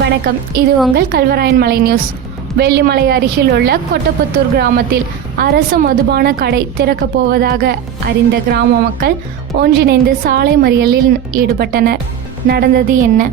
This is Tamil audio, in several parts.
வணக்கம், இது உங்கள் கல்வராயன் மலை நியூஸ். வெள்ளிமலை அருகில் உள்ள கொட்டப்புத்தூர் கிராமத்தில் அரசு மதுபான கடை திறக்கப் போவதாக அறிந்த கிராம மக்கள் ஒன்றிணைந்து சாலை மறியலில் ஈடுபட்டனர். நடந்தது என்ன?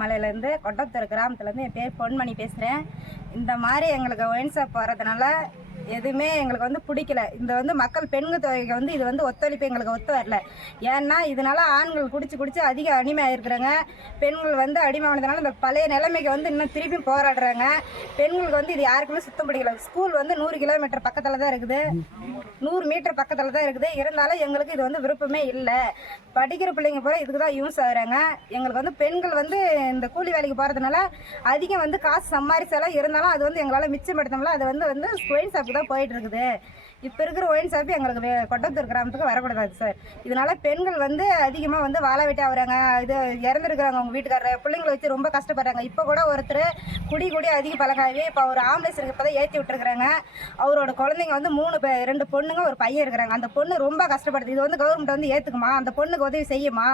மலையிலேருந்து கொட்டப்புத்தூர் கிராமத்துலேருந்து என் பேர் பொன்மணி பேசுகிறேன். இந்த மாதிரி எங்களுக்கு ஒயின் ஷாப் போகிறதுனால எதுவுமே எங்களுக்கு பிடிக்கல. இந்த மக்கள் பெண்கள் தொகைக்கு இது ஒத்துழைப்பு எங்களுக்கு ஒத்து வரல. ஏன்னா இதனால ஆண்கள் குடிச்சு அதிக அடிமையாயிருக்கிறாங்க. பெண்கள் அடிமையானதுனால இந்த பழைய நிலைமைக்கு இன்னும் திருப்பி போராடுறாங்க. பெண்களுக்கு இது யாருக்குமே சுத்தம் பிடிக்கல. ஸ்கூல் 100 கிலோமீட்டர் பக்கத்தில் தான் இருக்குது, 100 மீட்டர் பக்கத்தில் தான் இருக்குது. இருந்தாலும் எங்களுக்கு இது விருப்பமே இல்லை. படிக்கிற பிள்ளைங்க போல இதுக்கு தான் யூஸ் ஆகுறாங்க. எங்களுக்கு பெண்கள் இந்த கூலி வேலைக்கு போகிறதுனால அதிகம் காசு சம்பாரிச்சாலும் இருந்தாலும் அது எங்களால் மிச்சப்படுத்தோம்ல. அது ஒயின் ஷாப் தான் போயிட்டு இருக்குது. இப்போ இருக்கிற ஒயின் ஷாப் எங்களுக்கு கொட்டப்புத்தூர் கிராமத்துக்கு வரக்கூடாது சார். இதனால பெண்கள் அதிகமாக வாழ வெட்டி ஆகுறாங்க. இது இறந்துருக்குறாங்க. அவங்க வீட்டுக்காரர் பிள்ளைங்களை வச்சு ரொம்ப கஷ்டப்படுறாங்க. இப்போ கூட ஒருத்தர் குடி அதிக பழகாவே இப்போ ஒரு ஆம்புலன்ஸுக்கு இப்போ தான் ஏற்றி விட்டுருக்குறாங்க. அவரோட குழந்தைங்க 2 பொண்ணுங்க ஒரு பையன் இருக்கிறாங்க. அந்த பொண்ணு ரொம்ப கஷ்டப்படுது. இது கவர்மெண்ட் ஏற்றுக்குமா? அந்த பொண்ணுக்கு உதவி செய்யுமா?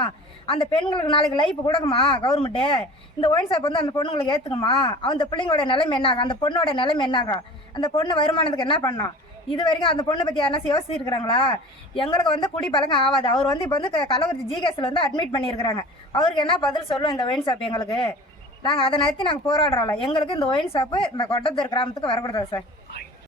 அந்த பெண்களுக்கு நாளைக்கு லைஃப் கொடுக்குமா கவர்மெண்ட்டு? இந்த ஒயின் ஷாப் அந்த பொண்ணுங்களுக்கு ஏற்றுக்குமா? அந்த பிள்ளைங்களோட நிலைமை என்னாகும்? அந்த பொண்ணோட நிலைமை என்னாகும்? அந்த பொண்ணு வருமானத்துக்கு என்ன பண்ணோம்? இது வரைக்கும் அந்த பொண்ணை பற்றி யாருன்னா யோசிச்சிருக்கிறாங்களா? எங்களுக்கு குடி பழக்கம் ஆகாது. அவர் இப்போ கள்ளக்குறிச்சி ஜிஹெச்சில் அட்மிட் பண்ணியிருக்கிறாங்க. அவருக்கு என்ன பதில் சொல்லும் இந்த ஒயின் ஷாப்? எங்களுக்கு நாங்கள் அதை நிறுத்தி நாங்கள் போராடுறோம்ல. எங்களுக்கு இந்த ஒயின் ஷாப்பு இந்த கொட்டப்புத்தூர் கிராமத்துக்கு வரக்கூடாது சார்.